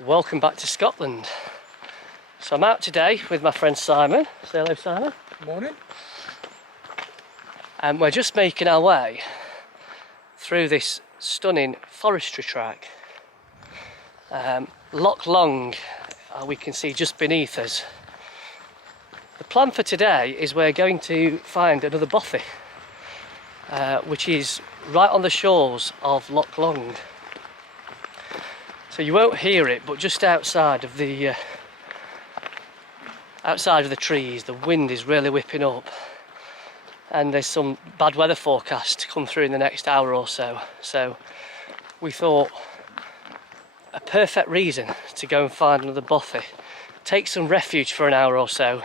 Welcome back to Scotland. So I'm out today with my friend Simon. Say hello, Simon. Good morning. And we're just making our way through this stunning forestry track. Loch Long we can see just beneath us. The plan for today is we're going to find another bothy, which is right on the shores of Loch Long. So you won't hear it, but just outside of the trees, the wind is really whipping up, and there's some bad weather forecast to come through in the next hour or so. So we thought a perfect reason to go and find another bothy, take some refuge for an hour or so,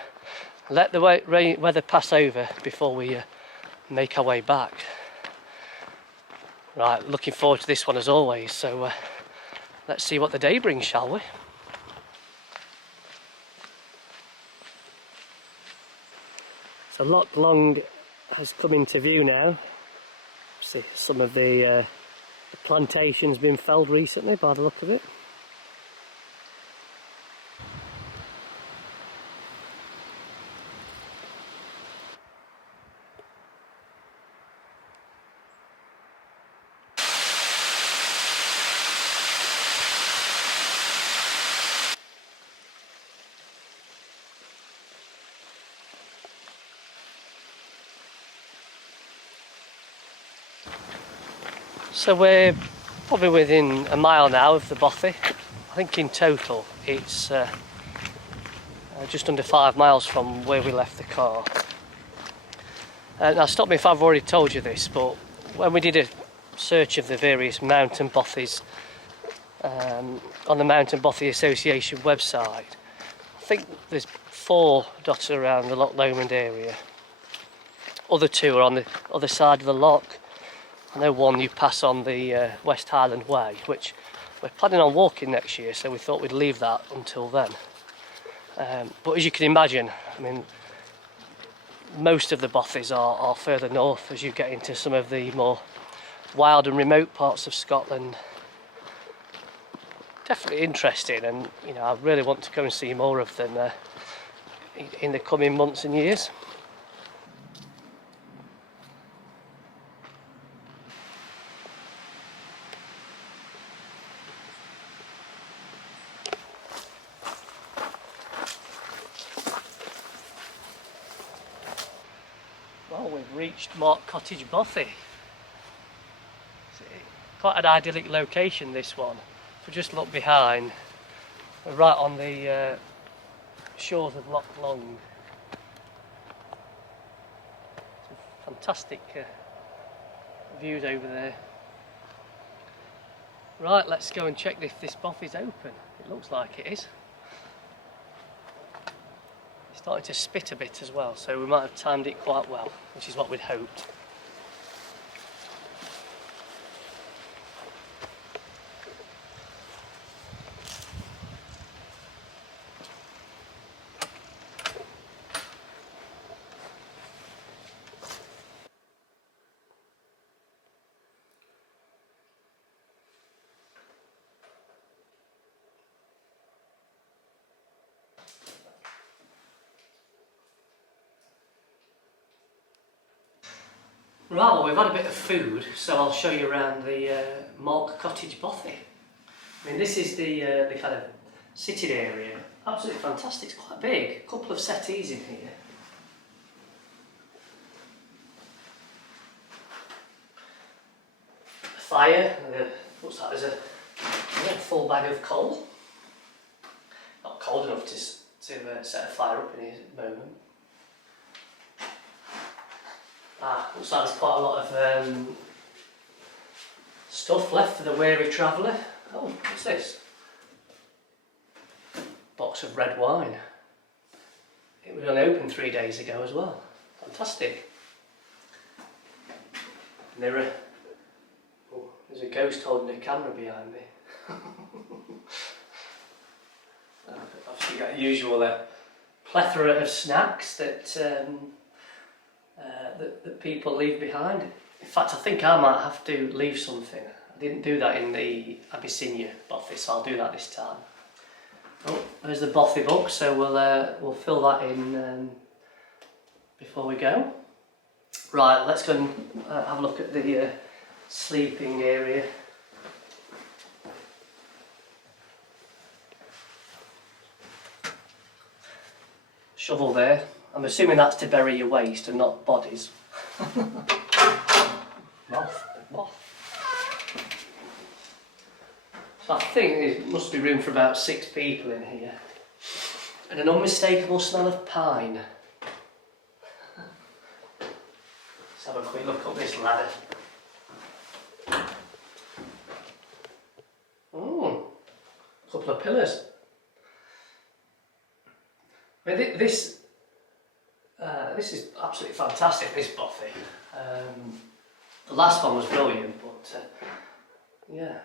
let the weather pass over before we make our way back. Right, looking forward to this one as always. So. Let's see what the day brings, shall we? So Loch Long has come into view now. See some of the plantations been felled recently by the look of it. So we're probably within a mile now of the bothy. I think in total it's just under 5 miles from where we left the car. Now stop me if I've already told you this, but when we did a search of the various mountain bothies on the Mountain Bothy Association website, I think there's 4 dotted around the Loch Lomond area. Other 2 are on the other side of the loch. I know one you pass on the West Highland Way, which we're planning on walking next year, so we thought we'd leave that until then. But as you can imagine, I mean, most of the bothies are further north as you get into some of the more wild and remote parts of Scotland. Definitely interesting, and you know, I really want to go and see more of them in the coming months and years. Well, we've reached Mark Cottage Bothy. Quite an idyllic location, this one. If we just look behind, we're right on the shores of Loch Long. Some fantastic views over there. Right, let's go and check if this bothy's open. It looks like it is. It's starting to spit a bit as well, so we might have timed it quite well, which is what we'd hoped. Right, well, we've had a bit of food, so I'll show you around the Mark Cottage Bothy. I mean, this is the kind of sitting area. Absolutely fantastic, it's quite big. A couple of settees in here. A fire, looks like there's a full bag of coal. Not cold enough to set a fire up in here at the moment. Looks like there's quite a lot of stuff left for the weary traveller. Oh, what's this? Box of red wine. It was only opened 3 days ago as well. Fantastic. Mirror. Oh, there's a ghost holding a camera behind me. Obviously, got the usual plethora of snacks that that people leave behind. In fact, I think I might have to leave something. I didn't do that in the Abyssinia Bothy, so I'll do that this time. Oh, there's the Bothy book, so we'll fill that in before we go. Right, let's go and have a look at the sleeping area. Shovel there. I'm assuming that's to bury your waste and not bodies. Moth. So I think there must be room for about 6 people in here. And an unmistakable smell of pine. Let's have a quick look up this ladder. Oh, a couple of pillars. I mean, this is absolutely fantastic, this Bothy. The last one was brilliant, but yeah,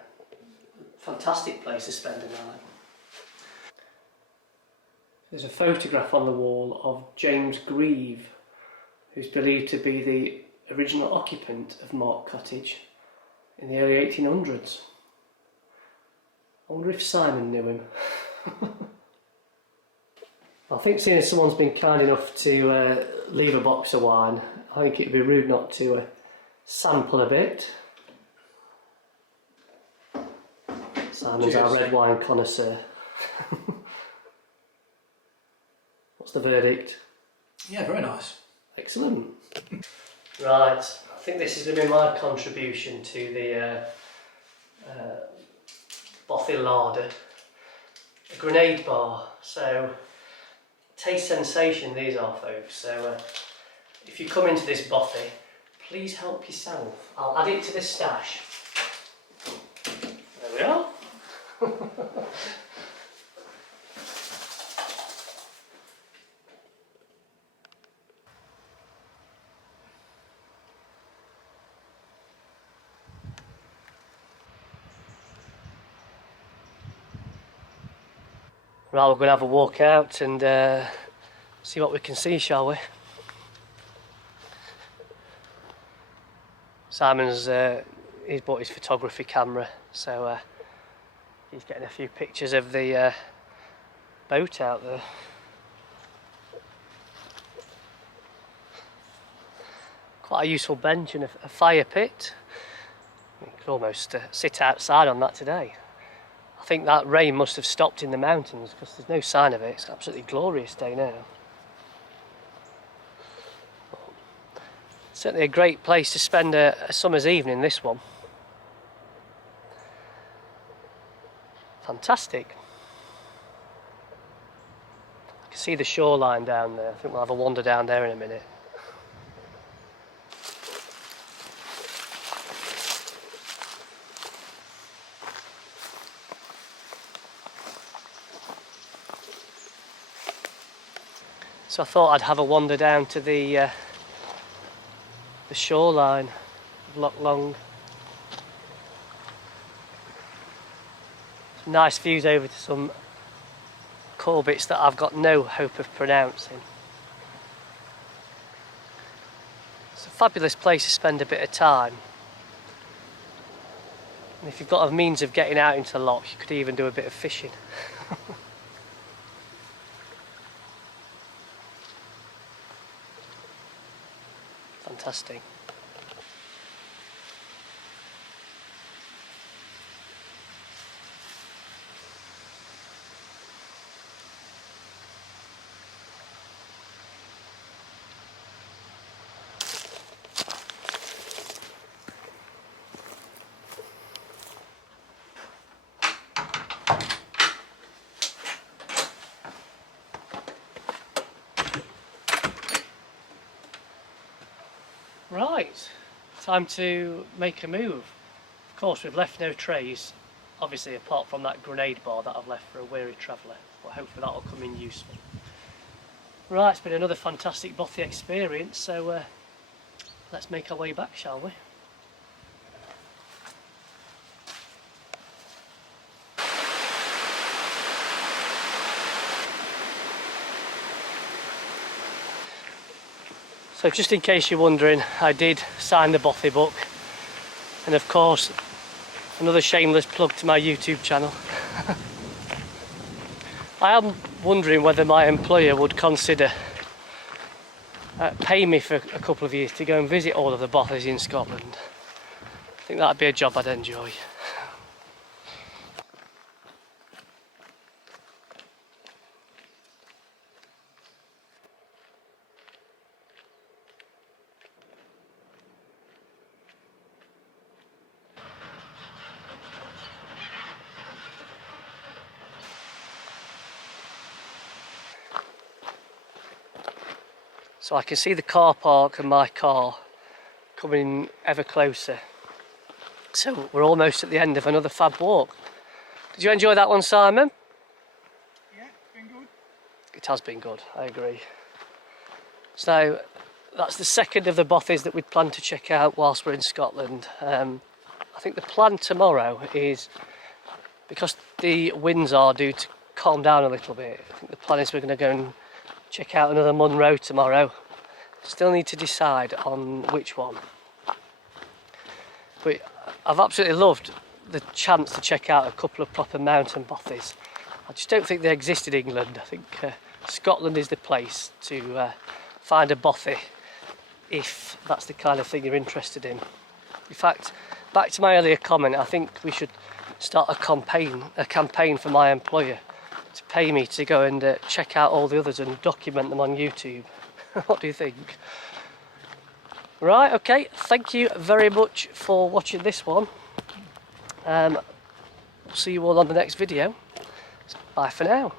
fantastic place to spend a night. There's a photograph on the wall of James Grieve, who's believed to be the original occupant of Mark Cottage in the early 1800s. I wonder if Simon knew him. I think seeing as someone's been kind enough to leave a box of wine, I think it'd be rude not to sample a bit. Simon's our red wine connoisseur. What's the verdict? Yeah, very nice. Excellent. Right, I think this is going to be my contribution to the Bothy larder. A grenade bar. So, taste sensation these are, folks. So, if you come into this Bothy, please help yourself. I'll add it to the stash. There we are. Right, we're going to have a walk out and see what we can see, shall we? Simon's he's bought his photography camera, so he's getting a few pictures of the boat out there. Quite a useful bench and a fire pit. You could almost sit outside on that today. I think that rain must have stopped in the mountains because there's no sign of it. It's an absolutely glorious day now. Certainly a great place to spend a summer's evening, this one. Fantastic. I can see the shoreline down there. I think we'll have a wander down there in a minute. So I thought I'd have a wander down to the shoreline of Loch Long. Some nice views over to some corbets that I've got no hope of pronouncing. It's a fabulous place to spend a bit of time. And if you've got a means of getting out into the loch, you could even do a bit of fishing. Fantastic. Right, time to make a move. Of course, we've left no trace, obviously apart from that grenade bar that I've left for a weary traveller, but hopefully that'll come in useful. Right, it's been another fantastic bothy experience, so let's make our way back, shall we? So just in case you're wondering, I did sign the bothy book, and of course another shameless plug to my YouTube channel. I am wondering whether my employer would consider paying me for a couple of years to go and visit all of the bothies in Scotland. I think that'd be a job I'd enjoy. So I can see the car park and my car coming ever closer. So we're almost at the end of another fab walk. Did you enjoy that one, Simon? Yeah, it's been good. It has been good, I agree. So that's the second of the bothies that we'd planned to check out whilst we're in Scotland. I think the plan tomorrow is, because the winds are due to calm down a little bit, I think the plan is we're going to go and check out another Munro tomorrow. Still need to decide on which one. But I've absolutely loved the chance to check out a couple of proper mountain bothies. I just don't think they exist in England. I think Scotland is the place to find a bothy if that's the kind of thing you're interested in. In fact, back to my earlier comment, I think we should start a campaign for my employer to pay me to go and check out all the others and document them on YouTube. What do you think? Right, okay, thank you very much for watching this one. See you all on the next video. Bye for now.